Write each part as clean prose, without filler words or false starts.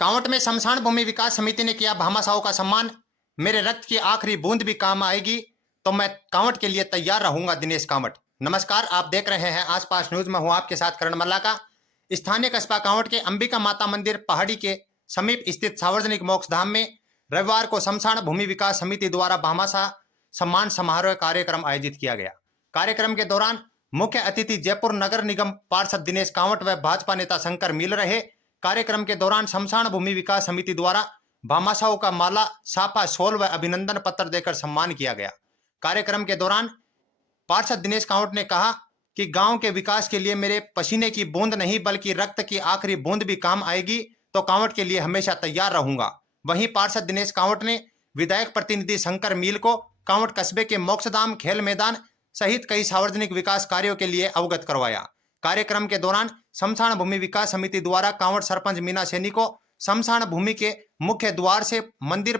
कांवट में शमशान भूमि विकास समिति ने किया भामाशाहों का सम्मान। मेरे रक्त की आखिरी बूंद भी काम आएगी तो मैं कांवट के लिए तैयार रहूंगा। दिनेश कांवट। नमस्कार, आप देख रहे हैं आसपास न्यूज में हूं आपके साथ करण मल्ला। स्थानीय कस्बा कांवट के अंबिका माता मंदिर पहाड़ी के समीप स्थित सार्वजनिक मोक्ष धाम में रविवार को शमशान भूमि विकास समिति द्वारा भामाशाह सम्मान समारोह कार्यक्रम आयोजित किया गया। कार्यक्रम के दौरान मुख्य अतिथि जयपुर नगर निगम पार्षद दिनेश कांवट व भाजपा नेता शंकर मील रहे। कार्यक्रम के दौरान शमशान भूमि विकास समिति द्वारा भामाशाहों का माला, साफा, शॉल व अभिनंदन पत्र देकर सम्मान किया गया। कार्यक्रम के दौरान पार्षद दिनेश कांवट ने कहा कि गांव के विकास के लिए मेरे पसीने की बूंद नहीं बल्कि रक्त की आखिरी बूंद भी काम आएगी तो कांवट के लिए हमेशा तैयार रहूंगा। वहीं पार्षद दिनेश कांवट ने विधायक प्रतिनिधि शंकर मील को कांवट कस्बे के मोक्षधाम, खेल मैदान सहित कई सार्वजनिक विकास कार्यों के लिए अवगत करवाया। कार्यक्रम के दौरान शमशान भूमि विकास समिति द्वारा कांवट सरपंच मीना सैनी को शमशान भूमि के मुख्य द्वार से मंदिर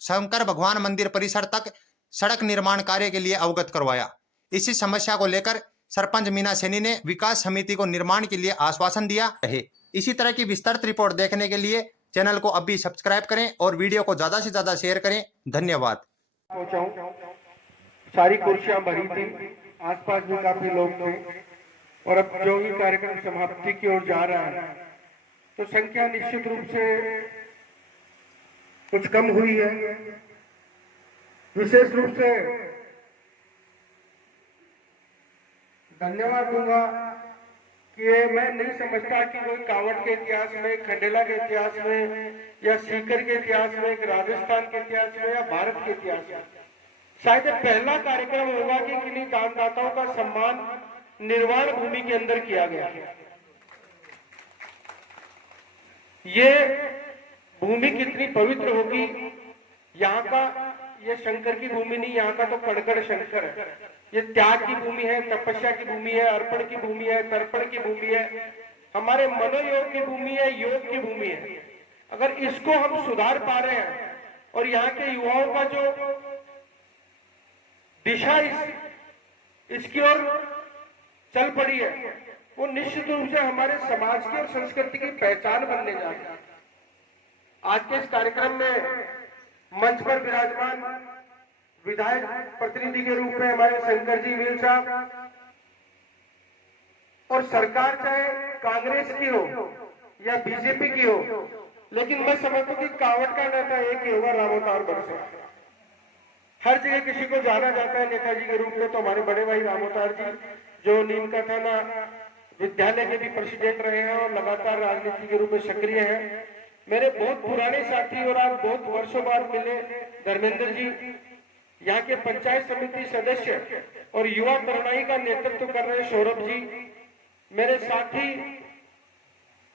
शंकर भगवान मंदिर परिसर तक सड़क निर्माण कार्य के लिए अवगत करवाया। इसी समस्या को लेकर सरपंच मीना सैनी ने विकास समिति को निर्माण के लिए आश्वासन दिया है। इसी तरह की विस्तृत रिपोर्ट देखने के लिए चैनल को अभी सब्सक्राइब करें और वीडियो को ज्यादा से ज्यादा शेयर करें। धन्यवाद। सारी कुर्सियां भरी थी, आसपास भी काफी लोग थे और अब जो भी कार्यक्रम समाप्ति की ओर जा रहा है तो संख्या निश्चित रूप से कुछ कम हुई है। विशेष रूप से धन्यवाद दूंगा कि मैं नहीं समझता कि कोई कांवट के इतिहास में, खंडेला के इतिहास में या सीकर के इतिहास में, राजस्थान के इतिहास में या भारत के इतिहास में शायद पहला कार्यक्रम होगा कि किन्हीं दानदाताओं का सम्मान निर्वाण भूमि के अंदर किया गया। ये भूमि कितनी पवित्र होगी। यहाँ का ये शंकर की भूमि नहीं, यहाँ का तो कड़कड़ शंकर है। ये त्याग की भूमि है, तपस्या की भूमि है, अर्पण की भूमि है, तर्पण की भूमि है, हमारे मनोयोग की भूमि है, योग की भूमि है। अगर इसको हम सुधार पा रहे हैं और यहाँ के युवाओं का जो दिशा इसकी ओर चल पड़ी है वो निश्चित रूप से हमारे समाज की और संस्कृति की पहचान बनने जा रही है। आज के इस कार्यक्रम में मंच पर विराजमान विधायक प्रतिनिधि के रूप में हमारे शंकर जी मील साहब, और सरकार चाहे कांग्रेस की हो या बीजेपी की हो, लेकिन मैं समझता हूं कि कांवट का नेता एक ही होगा, रामोतार बरसा। हर जगह किसी को जाना जाता है नेताजी के रूप में, तो हमारे बड़े भाई रामोतार जी जो नीम का थाना विद्यालय के भी प्रेसिडेंट रहे हैं और लगातार राजनीति के रूप में सक्रिय हैं। मेरे बहुत पुराने साथी और आज बहुत वर्षों बाद मिले धर्मेंद्र जी, यहाँ के पंचायत समिति सदस्य और युवा तरुणाई का नेतृत्व कर रहे सौरभ जी, मेरे साथी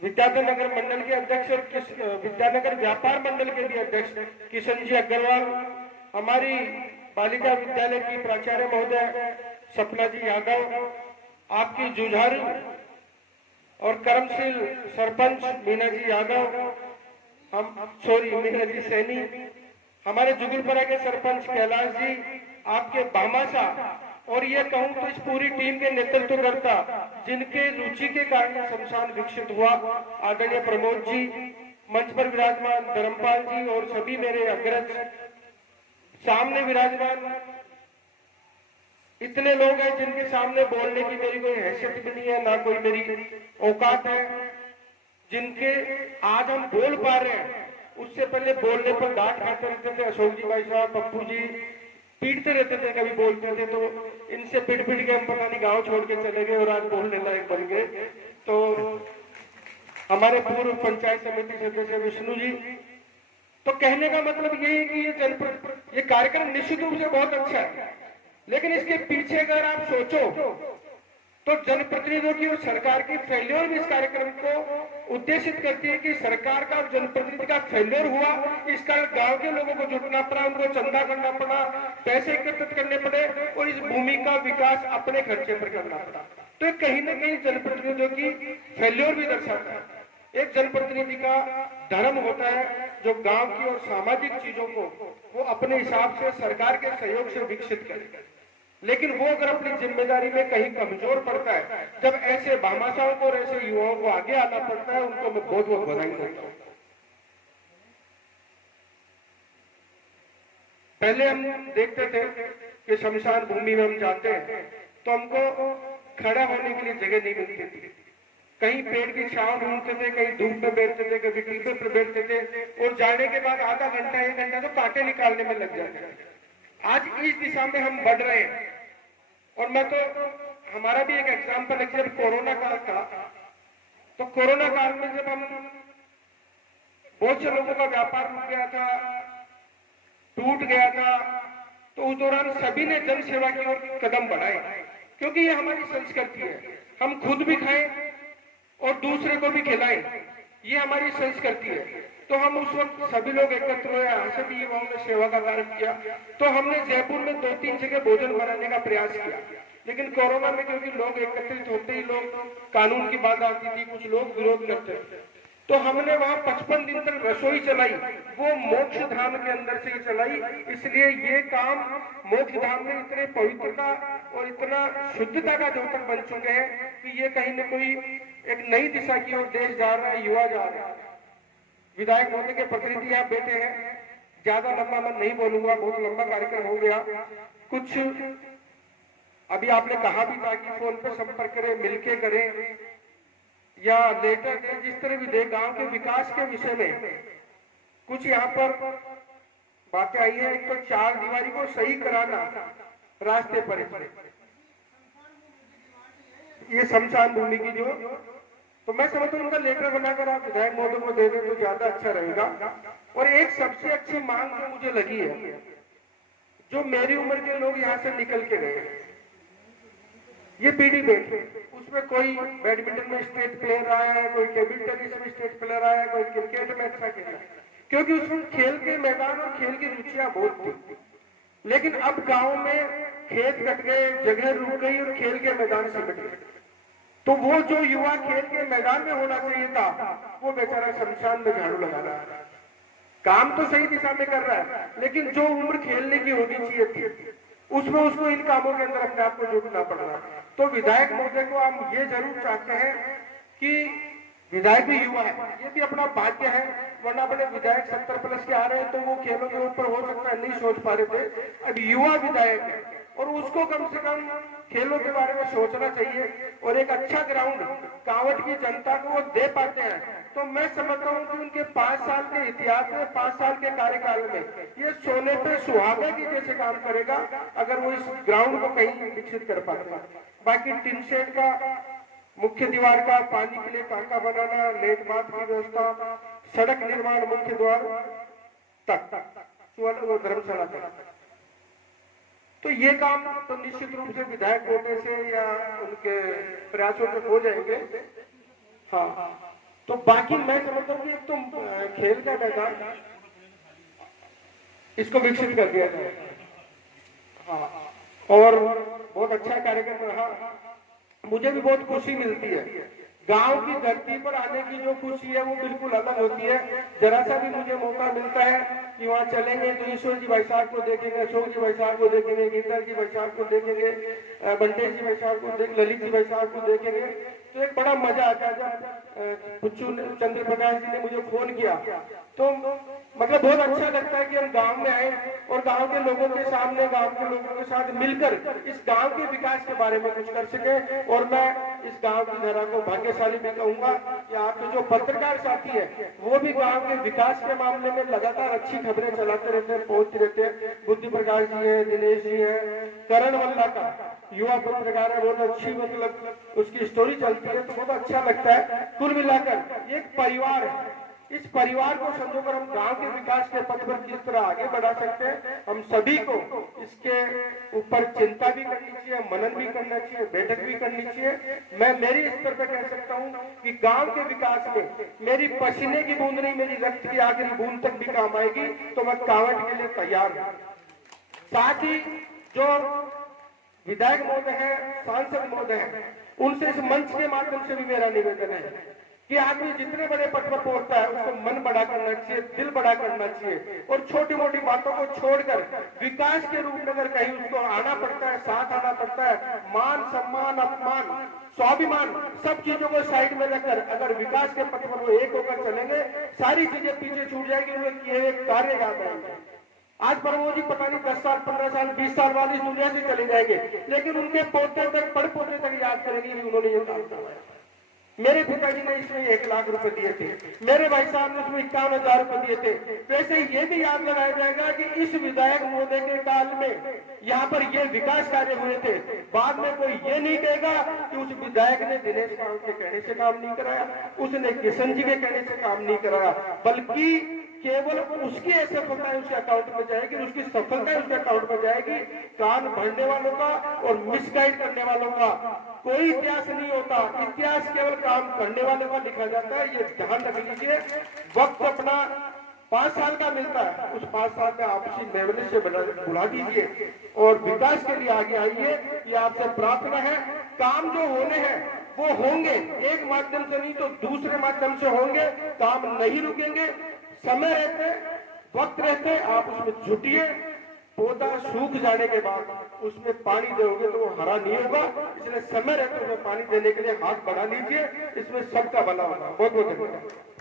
विद्याधर नगर मंडल के अध्यक्ष और विद्यानगर व्यापार मंडल के भी अध्यक्ष किशन जी अग्रवाल, हमारी बालिका विद्यालय की प्राचार्य महोदय सपना जी यादव, आपकी जुझारू और कर्मशील सरपंच मीना जी यादव, मीना जी सैनी, हमारे जुगलपुरा के सरपंच कैलाश जी, आपके भामाशाह और ये कहूं तो इस पूरी टीम के नेतृत्वकर्ता जिनके रुचि के कारण शमशान विकसित हुआ, आदरणीय प्रमोद जी, मंच पर विराजमान धर्मपाल जी और सभी मेरे अग्रज, सामने विराजमान इतने लोग हैं जिनके सामने बोलने की मेरी कोई हैसियत भी नहीं है, ना कोई मेरी औकात है। जिनके आज हम बोल पा रहे हैं, उससे पहले बोलने पर डांट खाते रहते थे अशोक जी भाई साहब, पप्पू जी पीटते रहते थे, कभी बोलते थे तो इनसे पीट पीट के हम पता नहीं गांव छोड़ के चले गए और आज बोलने लायक बन गए। तो हमारे पूर्व पंचायत समिति सदस्य विष्णु जी, तो कहने का मतलब यही है कि ये कार्यक्रम निश्चित रूप से बहुत अच्छा है, लेकिन इसके पीछे अगर आप सोचो तो जनप्रतिनिधियों की और सरकार की फेल्योर भी इस कार्यक्रम को उद्देशित करती है कि सरकार का और जनप्रतिनिधि का फेल्योर हुआ, इस कारण गांव के लोगों को जुटना पड़ा, उनको चंदा करना पड़ा, पैसे एकत्रित करने पड़े और इस भूमि का विकास अपने खर्चे पर करना पड़ा। तो कहीं ना कहीं जनप्रतिनिधियों की फेल्योर भी दर्शाता है। एक जनप्रतिनिधि का धर्म होता है जो गांव की और सामाजिक चीजों को वो अपने हिसाब से सरकार के सहयोग से विकसित करे, लेकिन वो अगर अपनी जिम्मेदारी में कहीं कमजोर पड़ता है, जब ऐसे भामाशाहों को और ऐसे युवाओं को आगे आना पड़ता है, उनको मैं बहुत बहुत बधाई देता हूँ। पहले हम देखते थे कि शमशान भूमि में हम जाते हैं तो हमको खड़ा होने के लिए जगह नहीं मिलती थी, कहीं पेड़ की छांव ढूंढते थे, कहीं धूप में बैठते थे, कभी टीपे पर बैठते थे, और जाने के बाद आधा घंटा 1 घंटा तो कांटे निकालने में लग जाते थे। आज इस दिशा में हम बढ़ रहे हैं। और मैं तो, हमारा भी एक एग्जाम्पल है, जब कोरोना काल था तो कोरोना काल में जब हम, बहुत से लोगों का व्यापार रुक गया था, टूट गया था, तो उस दौरान सभी ने जन सेवा की ओर कदम बढ़ाए, क्योंकि ये हमारी संस्कृति है। हम खुद भी खाएं और दूसरे को भी खिलाएं, ये हमारी संस्कृति है। तो हम उस वक्त सभी लोग एकत्र हुए, यहाँ से भी युवाओं ने सेवा का कार्य किया। तो हमने जयपुर में 2-3 जगह भोजन बनाने का प्रयास किया, लेकिन कोरोना में क्योंकि लोग एकत्रित होते ही लोग कानून की बात आती थी, कुछ लोग विरोध करते थे, तो हमने वहां 55 दिन तक रसोई चलाई, वो मोक्ष धाम के अंदर से ही चलाई। इसलिए ये काम मोक्ष धाम में इतने पवित्रता और इतना शुद्धता का द्योतक बन चुके हैं कि ये कहीं न कोई एक नई दिशा की ओर देश जा रहा है, युवा जा रहा है। विधायक महोदय के प्रतिनिधि यहाँ बैठे हैं, ज्यादा लंबा मैं नहीं बोलूंगा, बहुत लंबा कार्यक्रम हो गया। कुछ अभी आपने कहा भी था कि फोन पे संपर्क करें, मिलके करें या लेटर दें, जिस तरह भी दे। गांव के विकास के विषय में कुछ यहाँ पर बातें आई है। एक तो 4 दीवारी को सही कराना रास्ते पर, ये शमशान भूमि की जो, तो मैं समझता हूँ उनका लेटर बनाकर आप विधायक महोदय को दे दें तो ज्यादा अच्छा रहेगा। और एक सबसे अच्छी मांग जो मुझे लगी है, जो मेरी उम्र के लोग यहाँ से निकल के गए, ये पीढ़ी बैठे, उसमें कोई बैडमिंटन में स्टेट प्लेयर आया है, कोई टेबल टेनिस में स्टेट प्लेयर आया है, कोई क्रिकेट में अच्छा खेला, क्योंकि उसमें खेल के मैदान और खेल की रुचियां बहुत थी। लेकिन अब गांव में खेत कट गए, जगह रुक गई और खेल के मैदान सिमट गए। तो वो जो युवा खेल के मैदान में होना चाहिए था, वो बेचारा शमशान में झाड़ू लगा रहा है। काम तो सही दिशा में कर रहा है, लेकिन जो उम्र खेलने की होनी चाहिए थी, उसमें उसको इन कामों के अंदर अपने आप को जुटना पड़ रहा है। तो विधायक महोदय को हम ये जरूर चाहते हैं कि विधायक भी युवा है, ये भी अपना भाग्य है, वरना अपने विधायक 70 प्लस के आ रहे हैं तो वो खेलों के ऊपर हो सकता है नहीं सोच पा रहे थे। अब युवा विधायक है और उसको कम से कम खेलों के बारे में सोचना चाहिए, और एक अच्छा ग्राउंड कांवट की जनता को वो दे पाते हैं। तो मैं समझता हूँ कि उनके 5 साल के इतिहास में, 5 साल के कार्यकाल में ये सोने पे सुहागा की जैसे काम करेगा, अगर वो इस ग्राउंड को कहीं विकसित कर पाते। बाकी टिन शेड का, मुख्य दीवार का, पानी के लिए टांका बनाना, लेट बाथ की व्यवस्था, सड़क निर्माण मुख्य द्वार तक, वो धर्मशाला तक, तो ये काम तो निश्चित रूप से विधायक होने से या उनके प्रयासों से हो जाएंगे। हाँ, तो बाकी मैं समझता हूँ कि एक तो खेल का मैदान इसको विकसित कर दिया जाए। हाँ, और बहुत अच्छा कार्यक्रम रहा, मुझे भी बहुत खुशी मिलती है। गांव की धरती पर आने की जो खुशी है वो बिल्कुल अलग होती है। जरा सा भी मुझे मौका मिलता है कि वहाँ चलेंगे तो ईश्वर जी भाई साहब को देखेंगे, अशोक जी भाई साहब को देखेंगे, गीता जी भाई साहब को देखेंगे, बंटेश जी भाई साहब को देख, ललित जी भाई साहब को देखेंगे, तो एक बड़ा मजा आता है। जब पुच्चू चंद्र प्रकाश जी ने मुझे फोन किया तो मतलब बहुत अच्छा लगता है कि हम गांव में आए और गांव के लोगों के सामने, गांव के लोगों के साथ मिलकर इस गांव के विकास के बारे में कुछ कर सके। और मैं इस गांव की धरा को भाग्यशाली भी कहूंगा कि आपके जो पत्रकार साथी है वो भी गांव के विकास के मामले में लगातार अच्छी खबरें चलाते रहते हैं, पहुंचते रहते हैं। बुद्धि प्रकाश जी है, दिनेश जी है, करण वल्ला का युवा पत्रकार है, बहुत अच्छी मतलब उसकी स्टोरी चलती है, तो बहुत अच्छा लगता है। कुल मिलाकर ये एक परिवार है, इस परिवार को समझकर हम गांव के विकास के पथ पर किस तरह आगे बढ़ा सकते हैं, हम सभी को इसके ऊपर चिंता भी करनी चाहिए, मनन भी करना चाहिए, बैठक भी करनी चाहिए। मैं मेरी स्तर पर कह सकता हूं कि गांव के विकास में मेरी पसीने की बूंद नहीं, मेरी रक्त की आखिरी बूंद तक भी काम आएगी, तो मैं कांवट के लिए तैयार हूं। साथ ही जो विधायक महोदय है, सांसद महोदय है, उनसे इस मंच के माध्यम से भी मेरा निवेदन है कि आदमी जितने बड़े पद पर पहुंचता है उसको मन बड़ा करना चाहिए, दिल बड़ा करना चाहिए, और छोटी मोटी बातों को छोड़कर विकास के रूप में अगर कहीं उसको आना पड़ता है, साथ आना पड़ता है, मान सम्मान अपमान स्वाभिमान सब चीजों को साइड में रखकर अगर विकास के पथ पर वो एक होकर चलेंगे, सारी चीजें पीछे छूट जाएगी, उन्हें किए हुए कार्य याद आएंगे। आज प्रमोद जी पता नहीं 10 साल 15 साल 20 साल बाद इस दुनिया से चले जाएंगे, लेकिन उनके पोते तक पड़ पोते तक याद करेंगे कि उन्होंने ये काम करवाया। मेरे पिताजी ने इसमें 1 लाख रुपए दिए थे, मेरे भाई साहब ने उसमें 51,000 रुपए दिए थे। वैसे ही ये भी याद लगाया जाएगा कि इस विधायक महोदय के काल में यहाँ पर ये विकास कार्य हुए थे। बाद में कोई ये नहीं कहेगा कि उस विधायक ने दिनेश राव के कहने से काम नहीं कराया, उसने किशन जी के कहने से काम नहीं कराया, बल्कि केवल उसकी असफलता उसके अकाउंट में जाएगी, उसकी सफलता उसके अकाउंट में जाएगी। कान भरने वालों का और मिसगाइड करने वालों का कोई इतिहास नहीं होता, इतिहास केवल काम करने वालों का लिखा जाता है। ये ध्यान रख लीजिए। वक्त अपना 5 साल का मिलता है, उस 5 साल में आपसी मेमोरी से बुला दीजिए और विकास के लिए आगे आइए। ये आपसे प्रार्थना है। काम जो होने हैं वो होंगे, एक माध्यम से नहीं तो दूसरे माध्यम से होंगे। काम नहीं रुकेंगे। समय रहते, वक्त रहते आप उसमें जुटिए। पौधा सूख जाने के बाद उसमें पानी दोगे तो वो हरा नहीं होगा, इसलिए समय रहते उसमें पानी देने के लिए हाथ बढ़ा लीजिए। इसमें सबका भला होगा। बहुत बहुत धन्यवाद।